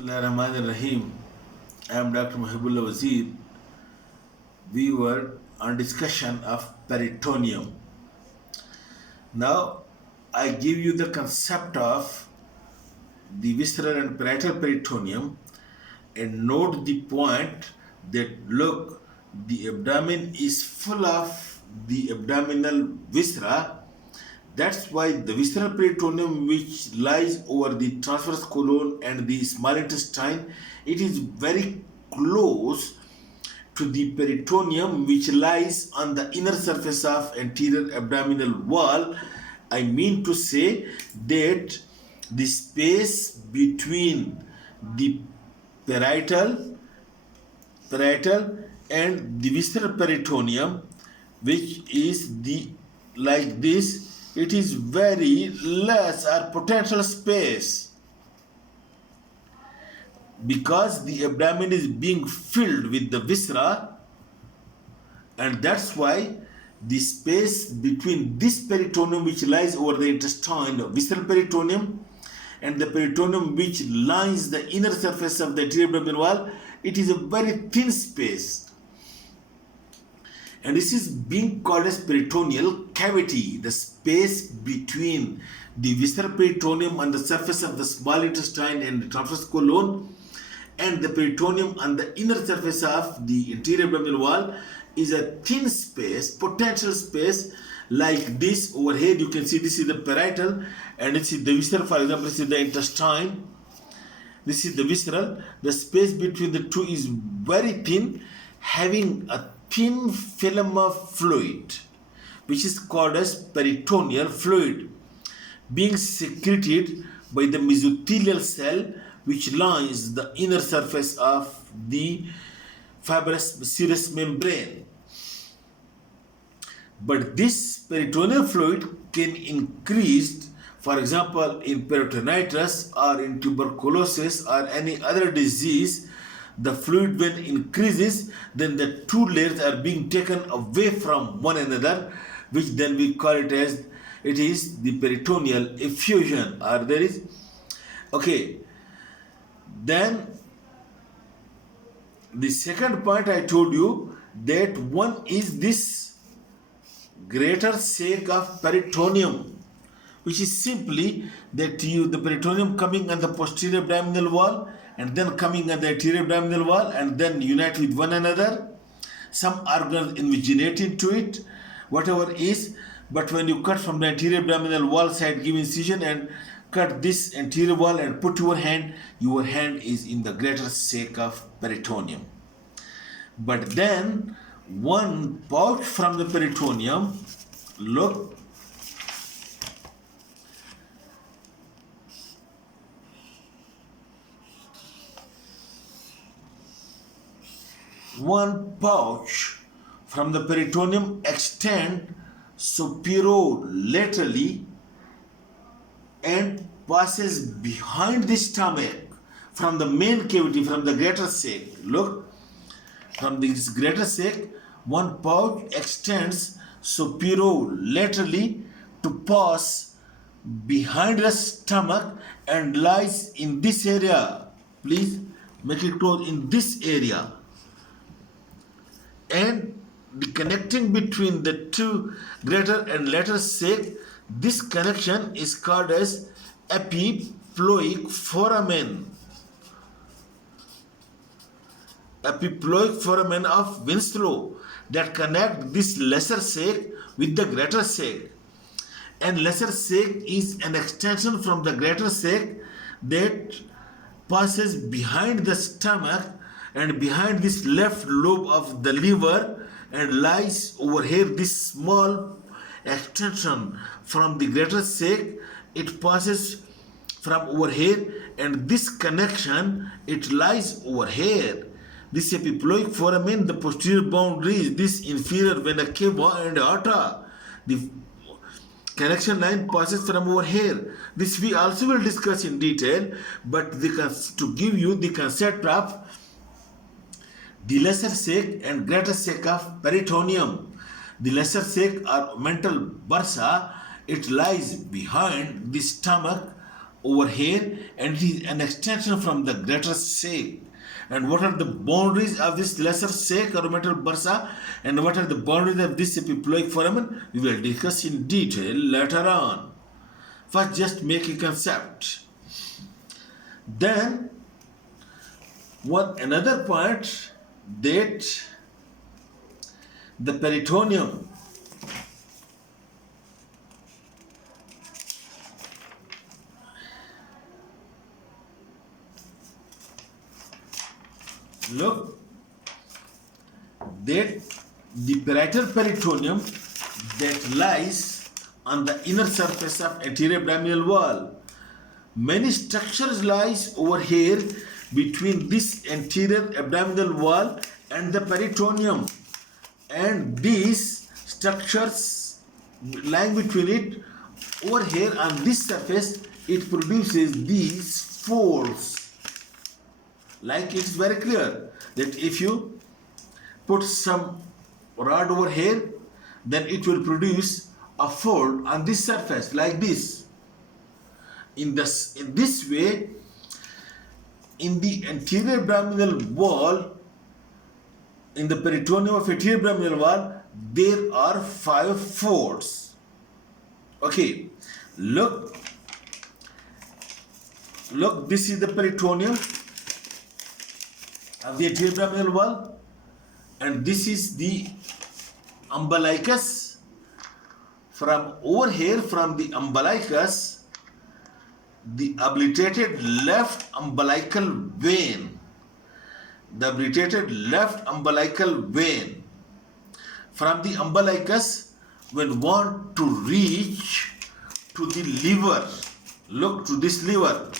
Rahim. I am Dr. Mahibullah Wazir. We were on discussion of peritoneum. Now, I give you the concept of the visceral and parietal peritoneum and note the point that look, the abdomen is full of the abdominal viscera. That's why the visceral peritoneum, which lies over the transverse colon and the small intestine, it is very close to the peritoneum, which lies on the inner surface of anterior abdominal wall. I mean to say that the space between the parietal and the visceral peritoneum, which is the like this, it is very less or potential space because the abdomen is being filled with the viscera, and that's why the space between this peritoneum, which lies over the intestine, visceral peritoneum, and the peritoneum, which lines the inner surface of the anterior abdominal wall, it is a very thin space. And this is being called as peritoneal cavity, the space between the visceral peritoneum on the surface of the small intestine and the transverse colon and the peritoneum on the inner surface of the anterior abdominal wall is a thin space, potential space like this. Over here you can see this is the parietal and this is the visceral. For example, this is the intestine, this is the visceral. The space between the two is very thin, having a thin film of fluid which is called as peritoneal fluid, being secreted by the mesothelial cell which lines the inner surface of the fibrous serous membrane. But this peritoneal fluid can increase, for example, in peritonitis or in tuberculosis or any other disease. The fluid when increases, then the two layers are being taken away from one another, which then we call it as it is the peritoneal effusion, or there is okay. Then the second point I told you that one is this greater sac of peritoneum, which is simply that the peritoneum coming on the posterior abdominal wall and then coming on the anterior abdominal wall and then unite with one another. Some organs invaginate into it, whatever is, but when you cut from the anterior abdominal wall side, give incision and cut this anterior wall and put your hand is in the greater sac of peritoneum. But then one pouch from the peritoneum, look, one pouch from the peritoneum extend superolaterally and passes behind the stomach from the main cavity, from the greater sac. Look, from this greater sac, one pouch extends superolaterally to pass behind the stomach and lies in this area. Please make it close, in this area. And the connecting between the two greater and lateral sac, this connection is called as epiploic foramen. Epiploic foramen of Winslow that connect this lesser sac with the greater sac. And lesser sac is an extension from the greater sac that passes behind the stomach and behind this left lobe of the liver and lies over here, this small extension from the greater sac. It passes from over here and this connection, it lies over here. This epiploic foramen, the posterior boundary is this inferior vena cava and aorta. The connection line passes from over here. This we also will discuss in detail, but to give you the concept of the lesser sac and greater sac of peritoneum. The lesser sac or mental bursa, it lies behind the stomach over here, and it is an extension from the greater sac. And what are the boundaries of this lesser sac or metal bursa, and what are the boundaries of this epiploic foramen, we will discuss in detail later on. First, just make a concept. Then, one another point, that the peritoneum look, that the parietal peritoneum that lies on the inner surface of anterior abdominal wall. Many structures lies over here between this anterior abdominal wall and the peritoneum, and these structures lying between it, over here on this surface, it produces these folds. Like it's very clear that if you put some rod over here, then it will produce a fold on this surface like this. In this way, in the anterior abdominal wall, in the peritoneum of anterior abdominal wall, there are 5 folds. Okay, look, this is the peritoneum of the anterior abdominal wall, and this is the umbilicus. From over here, from the umbilicus, the obliterated left umbilical vein, from the umbilicus, when want to reach to the liver, look to this liver,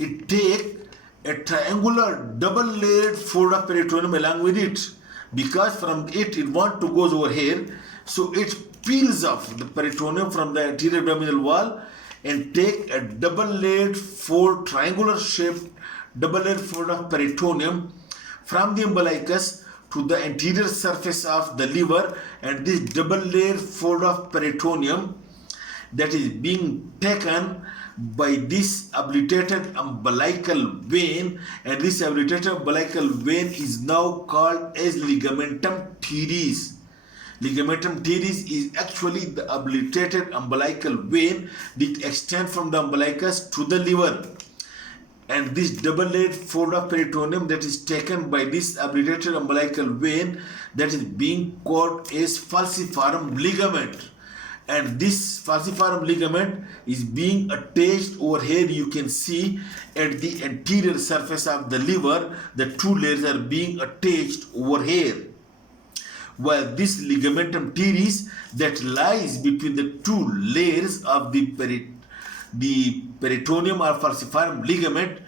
it take a triangular double layered fold of peritoneum along with it, because from it want to goes over here, so it peels off the peritoneum from the anterior abdominal wall and take a double layered fold, triangular shaped double layered fold of peritoneum from the umbilicus to the anterior surface of the liver, and this double layered fold of peritoneum that is being taken by this obliterated umbilical vein, and this obliterated umbilical vein is now called as ligamentum teres. Ligamentum teres is actually the obliterated umbilical vein that extends from the umbilicus to the liver, and this double-layered fold of peritoneum that is taken by this obliterated umbilical vein, that is being called as falciparum ligament. And this falciparum ligament is being attached over here. You can see at the anterior surface of the liver, the 2 layers are being attached over here. While this ligamentum teres that lies between the 2 layers of the peritoneum or falciparum ligament,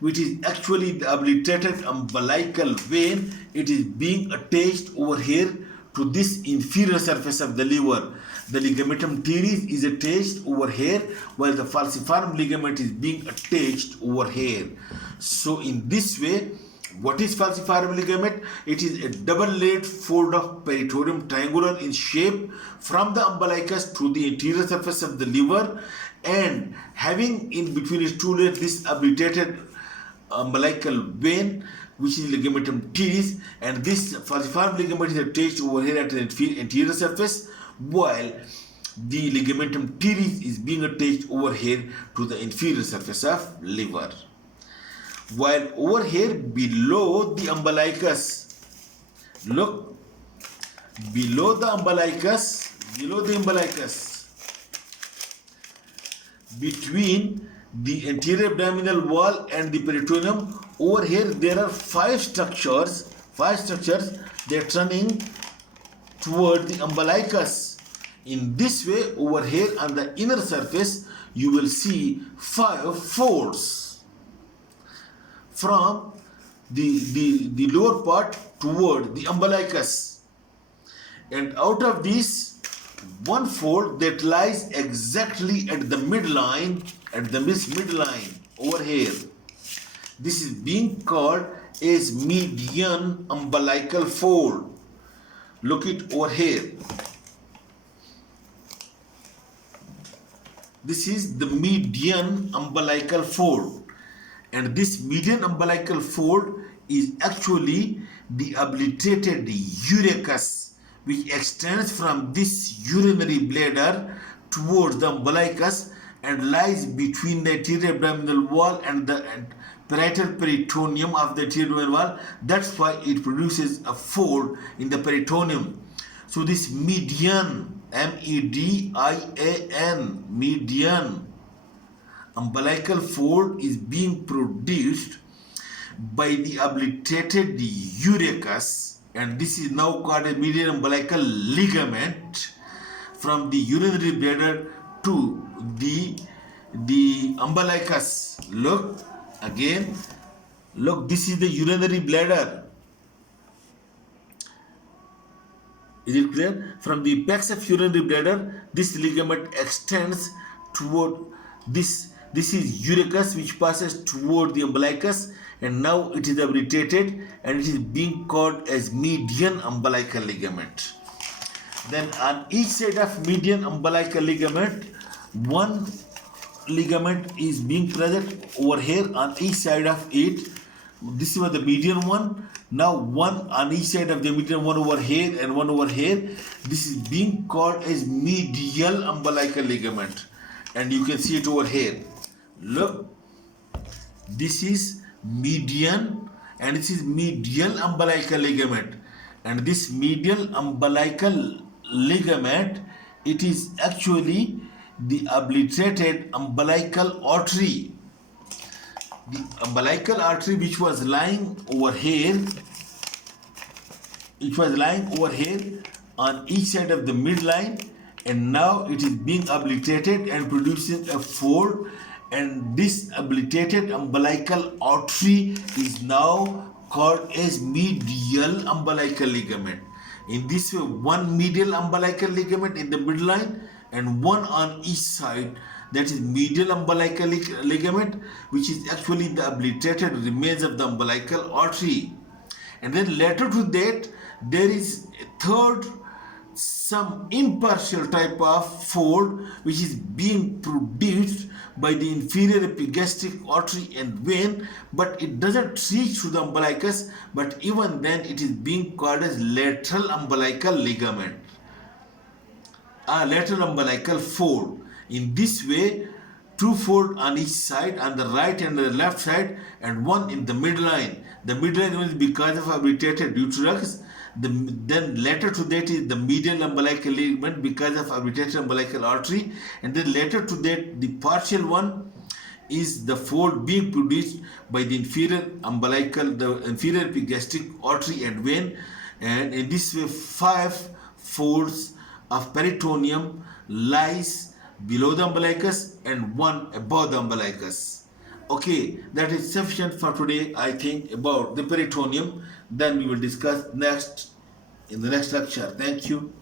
which is actually the obliterated umbilical vein, it is being attached over here to this inferior surface of the liver. The ligamentum teres is attached over here, while the falciparum ligament is being attached over here. So in this way, what is falciparum ligament? It is a double-layered fold of peritoneum, triangular in shape, from the umbilicus to the anterior surface of the liver, and having in between its 2 layers this obliterated umbilical vein, which is ligamentum teres, and this falciparum ligament is attached over here at the anterior surface, while the ligamentum teres is being attached over here to the inferior surface of liver. While over here below the umbilicus, look, below the umbilicus, between the anterior abdominal wall and the peritoneum, over here there are 5 structures that running toward the umbilicus. In this way, over here on the inner surface, you will see 5 folds from the lower part toward the umbilicus, and out of these, 1 fold that lies exactly at the midline, over here. This is being called as median umbilical fold. Look it over here. This is the median umbilical fold, and this median umbilical fold is actually the obliterated urachus, which extends from this urinary bladder towards the umbilicus and lies between the anterior abdominal wall and the parietal peritoneum of the anterior abdominal wall. That's why it produces a fold in the peritoneum. So this median, median, median umbilical fold is being produced by the obliterated urachus, and this is now called a median umbilical ligament from the urinary bladder to the umbilicus. Look again, look, this is the urinary bladder. Is it clear? From the apex of urinary bladder, this ligament extends toward this. This is urachus, which passes toward the umbilicus, and now it is obliterated and it is being called as median umbilical ligament. Then on each side of median umbilical ligament, one ligament is being present over here on each side of it. This was the median one. Now one on each side of the median, one over here and one over here. This is being called as medial umbilical ligament, and you can see it over here. Look, this is median and this is medial umbilical ligament, and this medial umbilical ligament, it is actually the obliterated umbilical artery. The umbilical artery which was lying over here, on each side of the midline, and now it is being obliterated and producing a fold, and this obliterated umbilical artery is now called as medial umbilical ligament. In this way, one medial umbilical ligament in the midline and one on each side, that is medial umbilical ligament, which is actually the obliterated remains of the umbilical artery. And then later to that, there is a third, some impartial type of fold which is being produced by the inferior epigastric artery and vein, but it doesn't reach to the umbilicus, but even then it is being called as lateral umbilical ligament, lateral umbilical fold. In this way, two fold on each side, on the right and the left side, and one in the midline. The midline is because of obliterated uterus. Then later to that is the medial umbilical ligament because of obliterated umbilical artery, and then later to that the partial one is the fold being produced by the inferior epigastric artery and vein. And in this way, 5 folds of peritoneum lies below the umbilicus and one above the umbilicus. Okay, that is sufficient for today, I think, about the peritoneum. Then we will discuss next in the next lecture. Thank you.